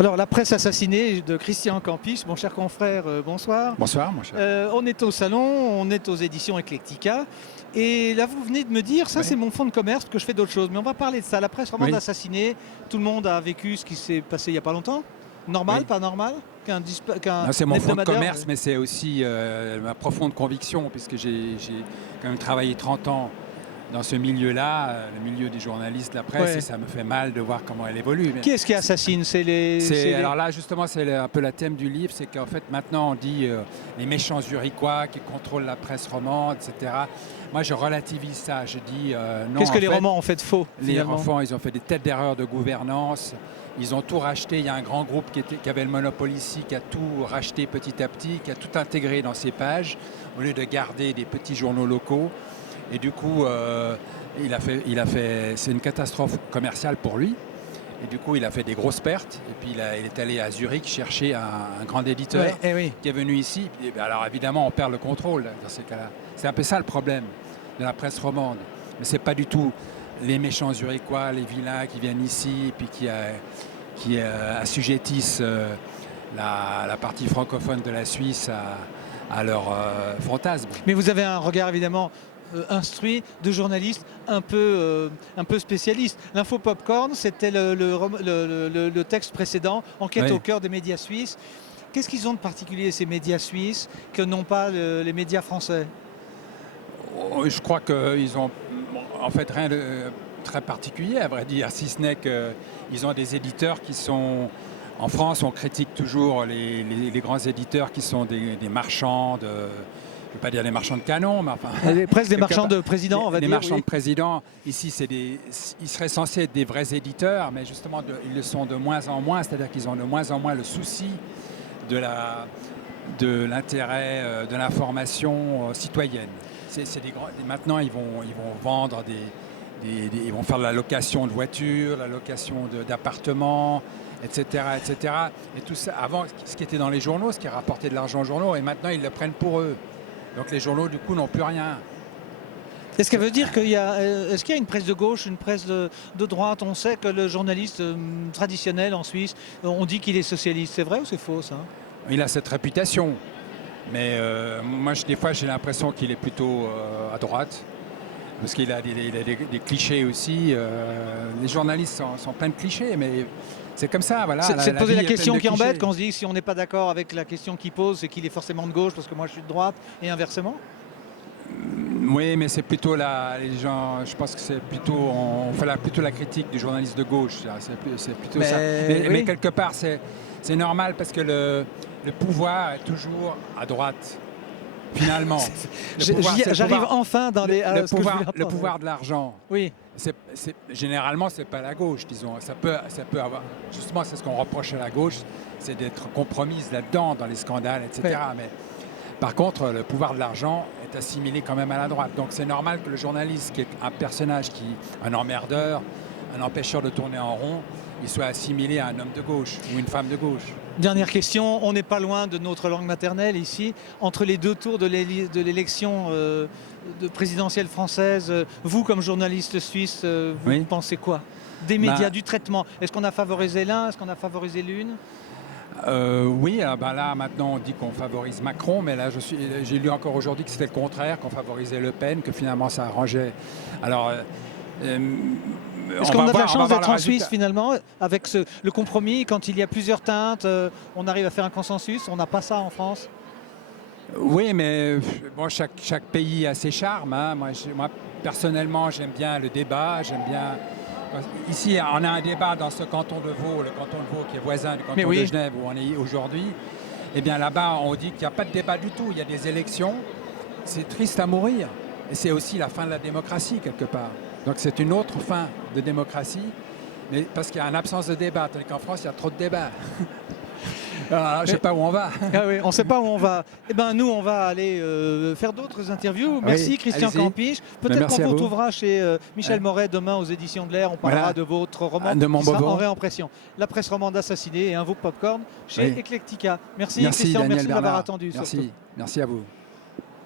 Alors, la presse assassinée de Christian Campis, mon cher confrère, bonsoir. Bonsoir, mon cher. On est au salon, on est aux éditions Eclectica. Et là, vous venez de me dire, ça Oui. c'est mon fonds de commerce, parce que je fais d'autres choses. Mais on va parler de ça. La presse romande Oui. assassinée, tout le monde a vécu ce qui s'est passé il n'y a pas longtemps. Normal, Oui. pas normal qu'un C'est mon fonds de hebdomadaire, commerce, mais c'est aussi ma profonde conviction, puisque j'ai quand même travaillé 30 ans dans ce milieu-là, le milieu des journalistes, de la presse, Ouais. et ça me fait mal de voir comment elle évolue. Mais Qui est-ce qui assassine? C'est les... alors là, justement, c'est un peu le thème du livre, c'est qu'en fait, maintenant, on dit les méchants zurichois qui contrôlent la presse romande, etc. Moi, je relativise ça. Je dis non. Qu'est-ce que en les fait, romans ont fait de faux, Les finalement? enfants, ils ont fait des têtes d'erreur de gouvernance. Ils ont tout racheté. Il y a un grand groupe qui avait le monopole ici, qui a tout racheté petit à petit, qui a tout intégré dans ses pages, au lieu de garder des petits journaux locaux. Et du coup, c'est une catastrophe commerciale pour lui. Et du coup, il a fait des grosses pertes. Et puis, il est allé à Zurich chercher un grand éditeur Oui. qui est venu ici. Et bien, alors, évidemment, on perd le contrôle dans ces cas-là. C'est un peu ça le problème de la presse romande. Mais ce n'est pas du tout les méchants zurichois, les vilains qui viennent ici et puis qui assujettissent la partie francophone de la Suisse à leur fantasme. Mais vous avez un regard évidemment instruit de journaliste un peu spécialiste. L'info popcorn, c'était le texte précédent, Enquête Oui. au cœur des médias suisses. Qu'est-ce qu'ils ont de particulier ces médias suisses que n'ont pas les médias français? Je crois qu'ils ont en fait rien de très particulier, à vrai dire, si ce n'est qu'ils ont des éditeurs qui sont... En France, on critique toujours les grands éditeurs qui sont des marchands de... Je ne veux pas dire des marchands de canons, mais enfin... Presque des marchands de présidents, on va des dire. marchands Oui. de présidents. Ici, ils seraient censés être des vrais éditeurs, mais justement, ils le sont de moins en moins, c'est-à-dire qu'ils ont de moins en moins le souci de l'intérêt de l'information citoyenne. Maintenant, ils vont vendre ils vont faire de la location de voitures, la location d'appartements, etc., etc. Et tout ça, avant, ce qui était dans les journaux, ce qui rapportait de l'argent aux journaux, et maintenant, ils le prennent pour eux. Donc les journaux, du coup, n'ont plus rien. Est-ce qu'elle veut dire est-ce qu'il y a une presse de gauche, une presse de droite? On sait que le journaliste traditionnel en Suisse, on dit qu'il est socialiste. C'est vrai ou c'est faux, ça? Il a cette réputation. Mais moi, des fois, j'ai l'impression qu'il est plutôt à droite. Parce qu'il a des clichés aussi. Les journalistes sont pleins de clichés, mais c'est comme ça. Voilà, C'est de poser la vie est question pleine de qui embête, clichés. quand on se dit que si on n'est pas d'accord avec la question qu'il pose, c'est qu'il est forcément de gauche parce que moi je suis de droite, et inversement? Oui, mais c'est plutôt les gens. Je pense que c'est plutôt. On fait plutôt la critique du journaliste de gauche. C'est plutôt ça. Oui. Mais quelque part, c'est normal parce que le pouvoir est toujours à droite. Finalement, J'arrive enfin dans le pouvoir de l'argent. Oui. Généralement, c'est pas la gauche, disons. Ça peut avoir. Justement, c'est ce qu'on reproche à la gauche, c'est d'être compromise là-dedans, dans les scandales, etc. Ouais. Mais par contre, le pouvoir de l'argent est assimilé quand même à la droite. Donc c'est normal que le journaliste, qui est un personnage un emmerdeur, un empêcheur de tourner en rond, il soit assimilé à un homme de gauche ou une femme de gauche. Dernière question, on n'est pas loin de notre langue maternelle ici. Entre les deux tours de l'élection présidentielle française, vous comme journaliste suisse, vous pensez quoi? Des médias, du traitement. Est-ce qu'on a favorisé l'un? Est-ce qu'on a favorisé l'une? Oui, là maintenant on dit qu'on favorise Macron, mais là j'ai lu encore aujourd'hui que c'était le contraire, qu'on favorisait Le Pen, que finalement ça arrangeait. Alors, est-ce qu'on a de la chance d'être en Suisse finalement, avec le compromis, quand il y a plusieurs teintes, on arrive à faire un consensus? On n'a pas ça en France? Oui, mais bon, chaque pays a ses charmes. Hein. Moi, personnellement, j'aime bien le débat, j'aime bien... Ici, on a un débat dans ce canton de Vaud, le canton de Vaud qui est voisin du canton de Genève où on est aujourd'hui. Eh bien là-bas, on dit qu'il n'y a pas de débat du tout. Il y a des élections. C'est triste à mourir. Et c'est aussi la fin de la démocratie, quelque part. Donc c'est une autre fin de démocratie, mais parce qu'il y a une absence de débat. Tandis qu'en France, il y a trop de débats. Alors, je ne sais pas où on va. Ah oui, on ne sait pas où on va. Eh bien, nous, on va aller faire d'autres interviews. Merci, Christian Campis. Peut-être qu'on vous retrouvera chez Michel Moret demain aux éditions de l'Air. On parlera de votre roman qui sera en réimpression. La presse romande assassinée et un veau de popcorn chez Eclectica. Merci, Christian. Merci de m'avoir attendu. Merci à vous.